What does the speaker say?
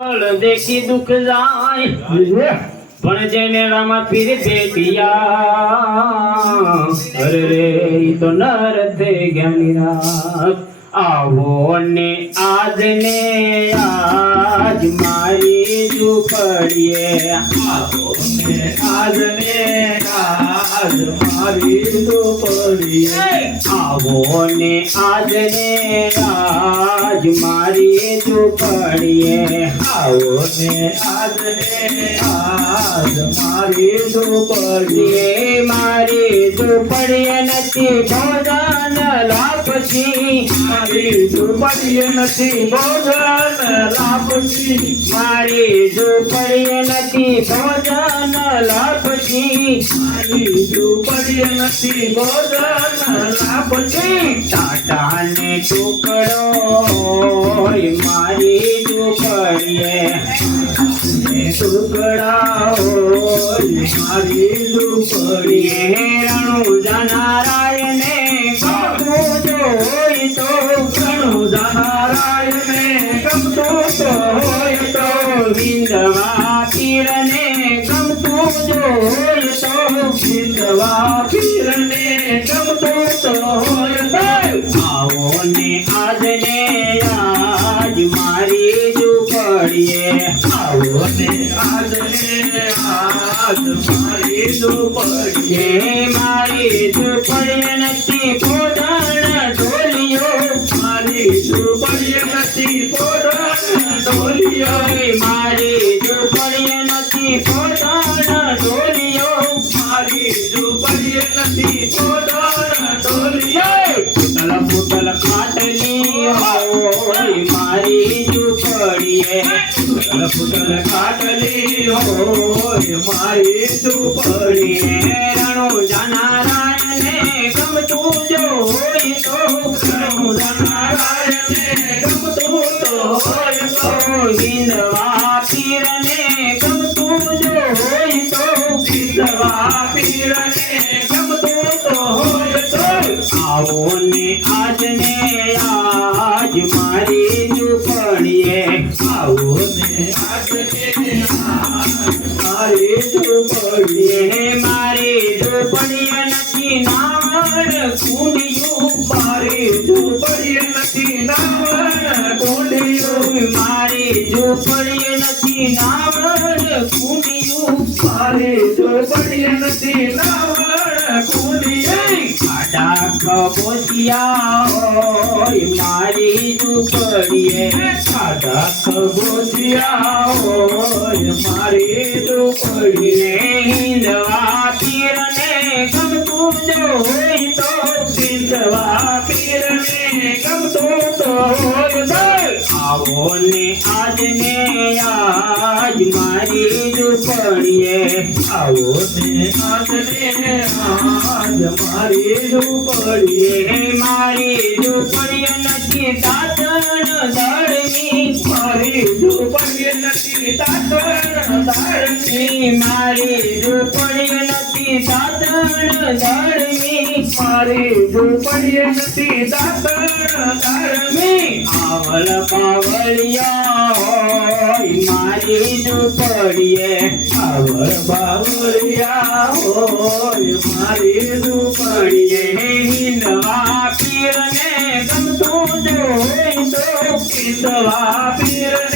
દેખી દુઃખ જાય. પણ જેને રામા પીર ભેટિયા અરે રે તો નર તે જ્ઞાની આવો ને આજ ને आजमाई जो पड़िए आज में आजने का आजमाई पड़िए आवो ने आजने का आजमारी तो पड़िए आवो ने आजने आजमारी तो पड़िए मारी तो पड़िए नची भोजन ला લાપસી મારી ઝૂંપડીએ નથી, ભોજન લાપસી મારી ઝૂંપડીએ નથી, ભોજન લાપસી મારી ઝૂંપડીએ નથી, ભોજન લાપસી ટાટાને ટુકડો મારી ઝૂંપડીએ. ટુકડાઓ મારી ઝૂંપડીએ. રણુ જનારાયને વિંધવા પીરને ગમતું તો આવો ને આજને આજ મારી ઝૂંપડીએ આવો ને આજને આજ મારી ઝૂંપડીએ મારી ઝૂંપડીએ નથી પોતાના ઢોલિયો મારી ઝૂંપડીએ નથી नदी को डोलिया मारी दुपड़िए तड़प काटली मारी दुपड़िए जनारायण ने कम तू जो होई सो जनारायण कम तो कम तू जो होई આવો ને આજને આજ મારી ઝૂંપડીએ આવો ને આજને આજ મારી ઝૂંપડીએ મારી ઝૂંપડીએ નથી નાવડ કુંડિયું મારી ઝૂંપડીએ નથી નાવડ કુંડિયું મારી ઝૂંપડીએ નથી નાવડ કુંડિયું મારી ઝૂંપડીએ નથી નાવડ કુંડિયું કબોચિયા હોય મારી દુપડીએ ખાડા કબોચિયા હોય મારી ઝૂંપડીએ હિંદવા પીરને ગમતું જો હોય તો હિંદવા પીરને ગમતું તો હોય આવો ને बीमारी जो पड़ी है आओ ने आसने आज मारी जो पड़ी है मारी जो पड़ी नथी तातन दाड़नी मारी जो पड़ी नथी तातन दाड़नी मारी जो पड़ी नथी तातन दाड़नी मारी जो पड़ी नथी तातन दाड़नी आवल पावलिया લઈને પડીએ આવર બાવરિયા હોય મારી દુપડીએ નવા પીરને ગમતો જોઈ તો પીતવા પીરને